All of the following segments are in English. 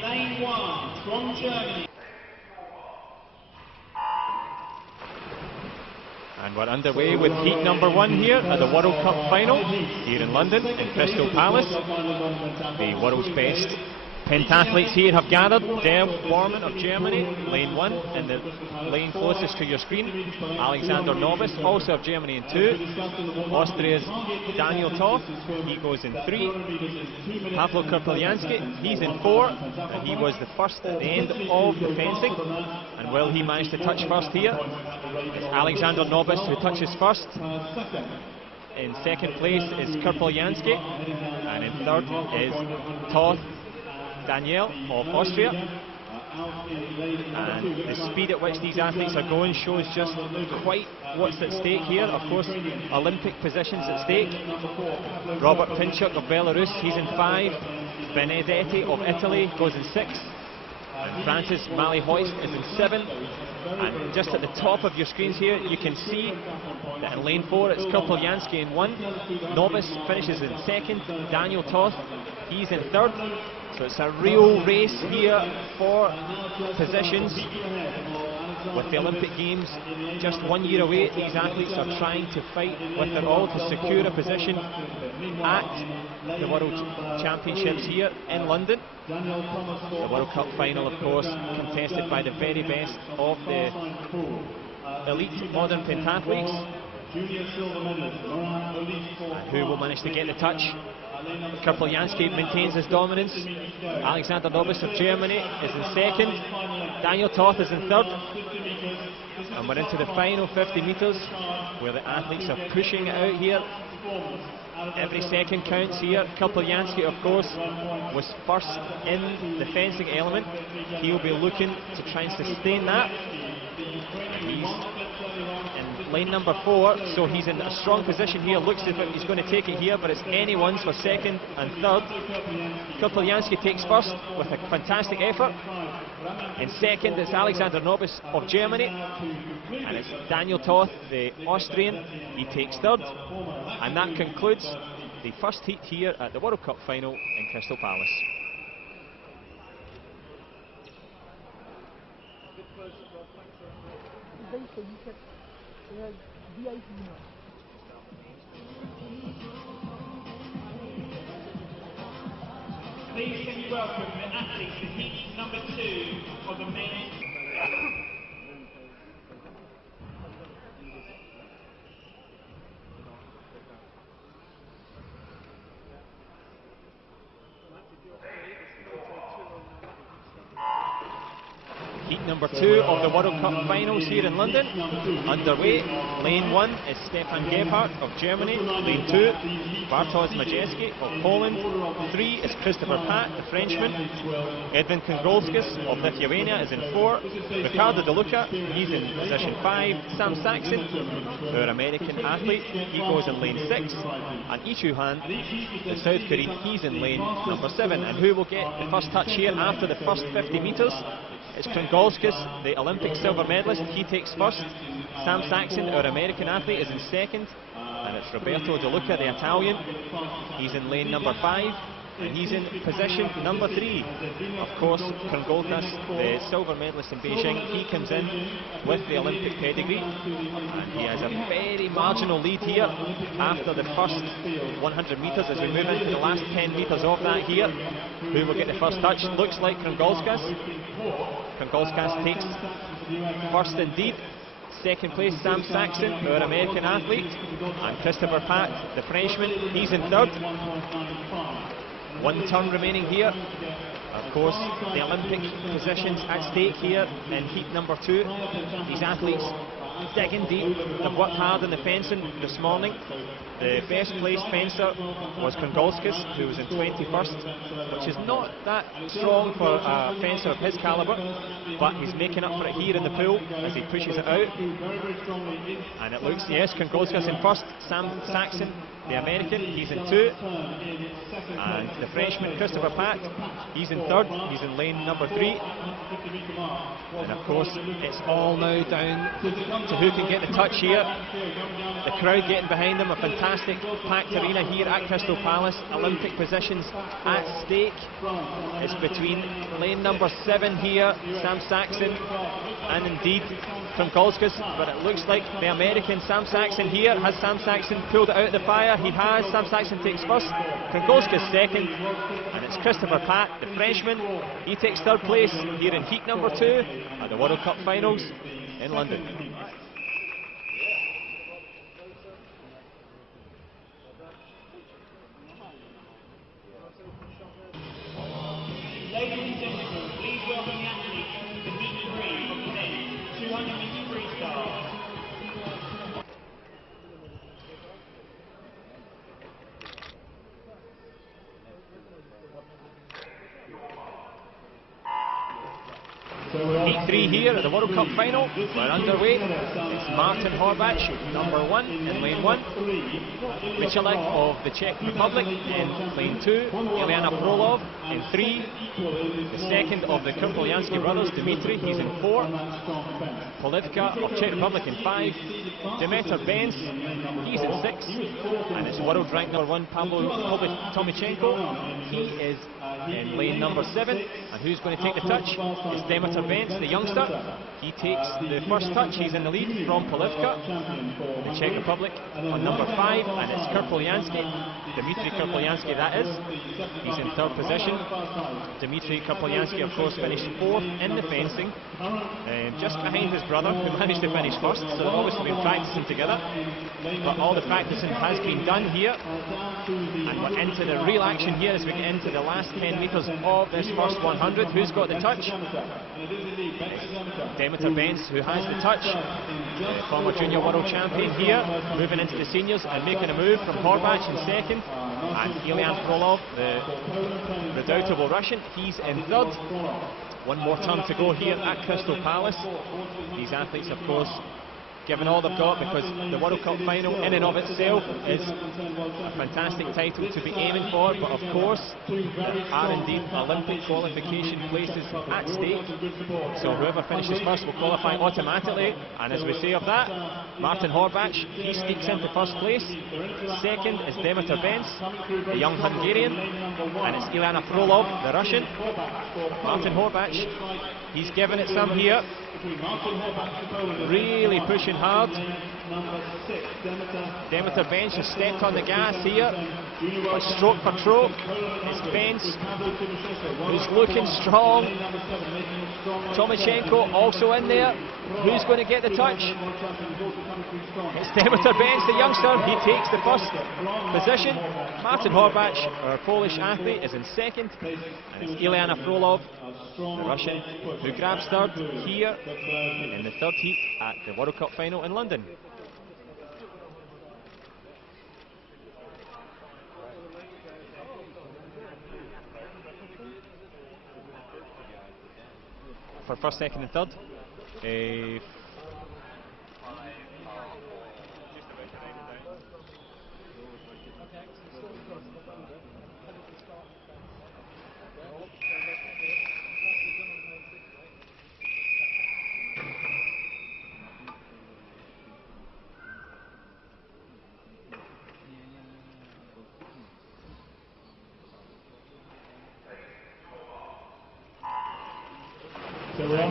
lane 1 from Germany. And we're underway with heat number 1 here at the World Cup final here in London in Crystal Palace. The world's best pentathletes here have gathered. Der Bormann of Germany, lane 1, and the lane closest to your screen, Alexander Nobis, also of Germany in 2. Austria's Daniel Toth, he goes in 3. Pavlo Kurpeljanski, he's in 4, and he was the first at the end of the fencing. And will he manage to touch first here? It's Alexander Nobis who touches first. In second place is Kurpeljanski, and in third is Toth Daniel of Austria. And the speed at which these athletes are going shows just quite what's at stake here. Of course, Olympic positions at stake. Robert Pinchuk of Belarus, he's in 5. Benedetti of Italy goes in 6. And Francis Mali-Hoist is in 7. And just at the top of your screens here, you can see that in lane 4 it's Kurpeljanski in 1. Nobis finishes in 2nd. Daniel Toth, he's in 3rd. So it's a real race here for positions. With the Olympic Games just 1 year away, these athletes are trying to fight with their all to secure a position at the World Championships here in London. The World Cup final, of course, contested by the very best of the elite modern pentathletes. And who will manage to get the touch? Kurpeljanski maintains his dominance. Alexander Nobis of Germany is in 2nd. Daniel Toth is in 3rd. And we're into the final 50 metres where the athletes are pushing it out here. Every second counts here. Kurpeljanski, of course, was first in the fencing element. He'll be looking to try and sustain that. He's in lane number 4, so he's in a strong position here. Looks as if he's going to take it here, but it's anyone's for 2nd and 3rd. Kurpeljanski takes first with a fantastic effort. In 2nd it's Alexander Nobis of Germany, and it's Daniel Toth, the Austrian, he takes 3rd. And that concludes the first heat here at the World Cup final in Crystal Palace. Please can you welcome the athletes in heat number 2 of the men. Heat number 2 of the World Cup finals here in London, underway. Lane 1 is Stefan Gebhardt of Germany. Lane 2, Bartosz Majewski of Poland. 3 is Christopher Pat, the Frenchman. Edwin Kongolskis of Lithuania is in 4. Ricardo De Luca, he's in position 5. Sam Saxon, our American athlete, he goes in lane 6. And Lee Chu-han, the South Korean, he's in lane number 7. And who will get the first touch here after the first 50 metres? It's Kongolskis, the Olympic silver medalist, he takes first. Sam Saxon, our American athlete, is in 2nd. And it's Roberto De Luca, the Italian. He's in lane number 5. And he's in position number 3. Of course, Kongolskis, the silver medalist in Beijing, he comes in with the Olympic pedigree. And he has a very marginal lead here after the first 100 metres as we move into the last 10 metres of that here. Who will get the first touch? Looks like Kongolskis. Kongolskis takes first indeed. 2nd place, Sam Saxon, our American athlete. And Christopher Pat, the Frenchman, he's in 3rd. 1 turn remaining here. Of course, the Olympic positions at stake here in heat number 2. These athletes digging deep. They've worked hard in the fencing this morning. The best placed fencer was Kongolskis, who was in 21st, which is not that strong for a fencer of his calibre, but he's making up for it here in the pool as he pushes it out. And it looks, yes, Kongolskis in 1st, Sam Saxon the American, he's in 2. And the Frenchman, Christopher Pat, he's in 3rd. He's in lane number 3. And of course, it's all now down to who can get the touch here. The crowd getting behind them, a fantastic packed arena here at Crystal Palace. Olympic positions at stake. It's between lane number 7 here, Sam Saxon, and indeed Kronkolskis, but it looks like the American Sam Saxon here. Has Sam Saxon pulled it out of the fire? He has. Sam Saxon takes 1st, Kronkolskis 2nd, and it's Christopher Pat, the Frenchman. He takes 3rd place here in heat number 2 at the World Cup Finals in London. Ladies and gentlemen, please welcome the athletes to heat 3 of the men's 200 metre freestyle. Heat 3 here at the World Cup Final. We're underway. It's Martin Horbach, number 1 in lane 1. Michalek of the Czech Republic in lane 2. Ilyana Prolov in 3. The second of the Kurpolyansky brothers, Dmitry, he's in 4. Polivka of Czech Republic in 5. Demeter Benz, he's in 6. And it's world rank number 1, Pavlo Tomichenko. He is in lane number 7. And who's going to take the touch? It's Demeter Benz, the youngster. He takes the first touch. He's in the lead from Polivka, the Czech Republic, on number 5, and it's Kurpolyansky, Dmitry Kurpolyansky that is. He's in 3rd position. Dmitry Kurpolyansky, of course, finished 4th in the fencing, just behind his brother, who managed to finish 1st, so they've obviously been practicing together. But all the practicing has been done here, and we're into the real action here as we get into the last 10 metres of this first 100. Who's got the touch? Demeter Benz, who has the touch. Former junior world champion here, moving into the seniors and making a move from Horbach in 2nd. And Ilyan Prolov, the redoubtable Russian, he's in 3rd. One more turn to go here at Crystal Palace. These athletes, of course, given all they've got, because the World Cup Final in and of itself is a fantastic title to be aiming for, but of course there are indeed Olympic qualification places at stake, so whoever finishes first will qualify automatically. And as we say of that, Martin Horbach, he sneaks into 1st place. 2nd is Demeter Benz, the young Hungarian, and it's Ilyana Prolov, the Russian. Martin Horbach, he's given it some here, really pushing hard. Demeter Benz has stepped on the gas here, but stroke for stroke, it's Benz who's looking strong. Tomichenko also in there. Who's going to get the touch? It's Demeter Benz, the youngster. He takes the 1st position. Martin Horbach, our Polish athlete, is in 2nd, and it's Ilyana Prolov, the Russian, who grabs 3rd here in the 3rd heat at the World Cup Final in London. For 1st, 2nd and 3rd.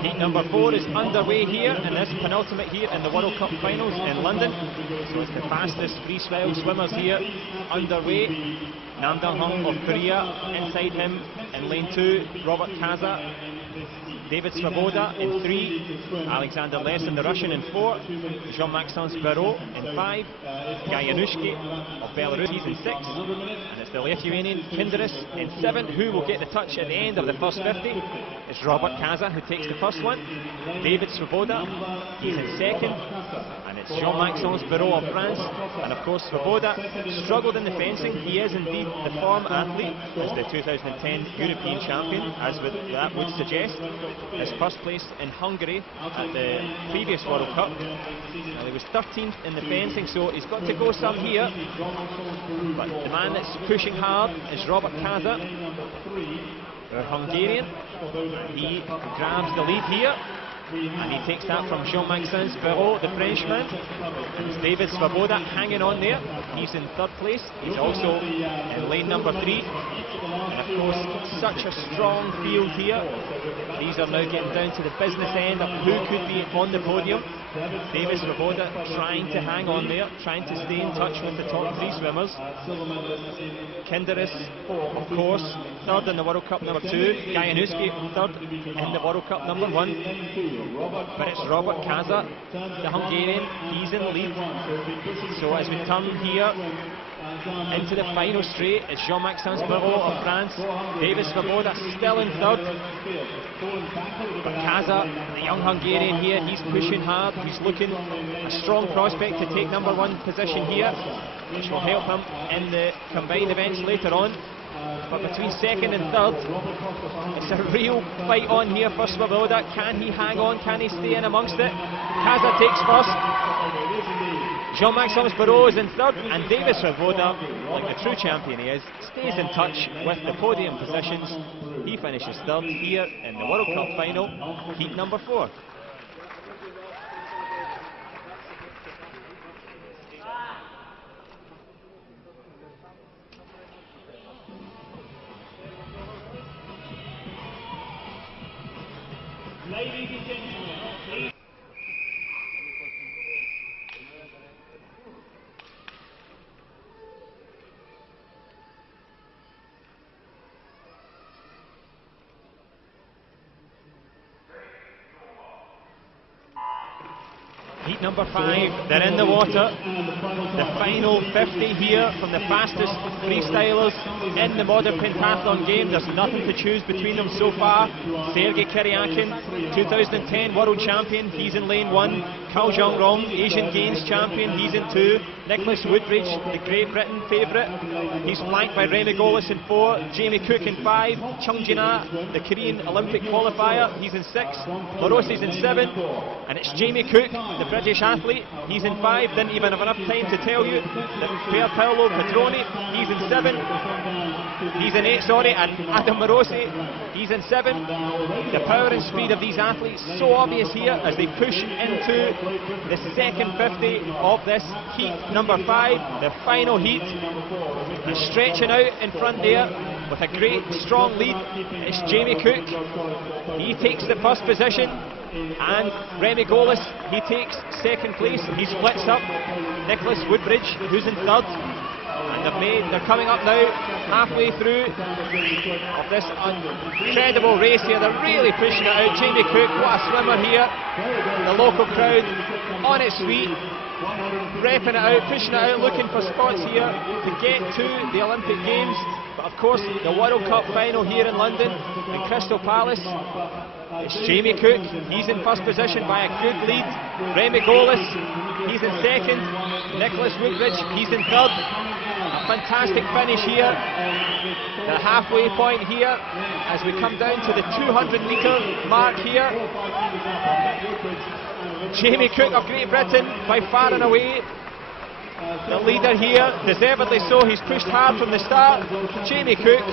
Heat number 4 is underway here, and this penultimate here in the World Cup Finals in London. So it's the fastest freestyle swimmers here underway. Nam Dong-hong of Korea, inside him in lane 2, Robert Kaza. David Svoboda in 3, Alexander Lesin, the Russian, in 4, Jean-Maxence Barrault in 5, Gayanushki of Belarus, he's in 6, and it's the Lithuanian Kinderis in 7. Who will get the touch at the end of the first 50? It's Robert Kaza who takes the first one. David Svoboda, he's in 2nd, and It's Jean-Maxence Barrault of France, and of course Svoboda struggled in the fencing. He is indeed the form athlete as the 2010 European champion, as that would suggest. His first place in Hungary at the previous World Cup, and he was 13th in the fencing, so he's got to go some here. But the man that's pushing hard is Robert Kaza, the Hungarian. He grabs the lead here, and he takes that from Jean-Maxence Barrault, the Frenchman. And it's David Svoboda hanging on there. He's in third place. He's also in lane number 3. And of course, such a strong field here. These are now getting down to the business end of who could be on the podium. David Svoboda trying to hang on there, trying to stay in touch with the top 3 swimmers. Kinderis, of course, third in the World Cup number 2. Gajanowski, third in the World Cup number 1. But it's Robert Kaza, the Hungarian. He's in the lead. So as we turn here into the final straight, it's Jean-Maxence Barrault of France. David Svoboda still in third. But Kaza, the young Hungarian here, he's pushing hard. He's looking a strong prospect to take number 1 position here, which will help him in the combined events later on. But between second and third, it's a real fight on here for Svoboda. Can he hang on? Can he stay in amongst it? Kaza takes first. Jean-Maxence Barrault is in third, and David Svoboda, like the true champion he is, stays in touch with the podium positions. He finishes third here in the World Cup final, heat number 4. Ladies and gentlemen, please. Heat number 5, they're in the water. The final 50 here from the fastest freestylers in the modern pentathlon game. There's nothing to choose between them so far. Sergei Kiryakin, 2010 world champion, he's in lane 1. Cao Zhongrong, Asian Games champion, he's in 2. Nicholas Woodbridge, the Great Britain favourite, he's flanked by Remy Gaulis in 4. Jamie Cook in 5. Chung Jin-ah, the Korean Olympic qualifier, he's in 6. Morosi's in 7. And it's Jamie Cook, the British athlete, he's in 5. Didn't even have enough time to tell you that Pier Paolo Padroni, he's in 7. He's in 8, sorry, and Adam Morosi, he's in 7. The power and speed of these athletes so obvious here as they push into the second 50 of this heat number 5, the final heat. And stretching out in front there with a great strong lead, it's Jamie Cook. He takes the first position, and Remy Gaulis, he takes second place. He splits up Nicholas Woodbridge, who's in third. And they're coming up now, halfway through of this incredible race here. They're really pushing it out. Jamie Cook, what a swimmer here. The local crowd on its feet, repping it out, pushing it out, looking for spots here to get to the Olympic Games. But of course, the World Cup final here in London, in Crystal Palace. It's Jamie Cook, he's in first position by a good lead. Remy Gaulis, he's in second. Nicholas Woodbridge, he's in third. A fantastic finish here, the halfway point here, as we come down to the 200-metre mark here. Jamie Cook of Great Britain, by far and away the leader here, deservedly so. He's pushed hard from the start. Jamie Cook,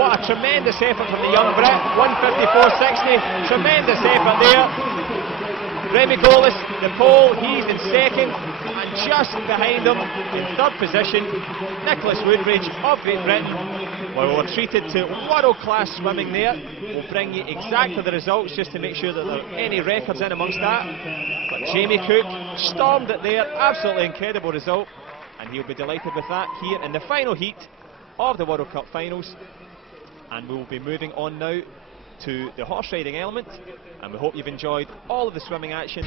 what a tremendous effort from the young Brit, 154.60, tremendous effort there. Remy Gaulis, the pole, he's in second, and just behind him, in third position, Nicholas Woodbridge of Great Britain. Well, we're treated to world-class swimming there. We'll bring you exactly the results just to make sure that there are any records in amongst that. But Jamie Cook stormed it there, absolutely incredible result, and he'll be delighted with that here in the final heat of the World Cup finals. And we will be moving on now to the horse riding element, and we hope you've enjoyed all of the swimming action.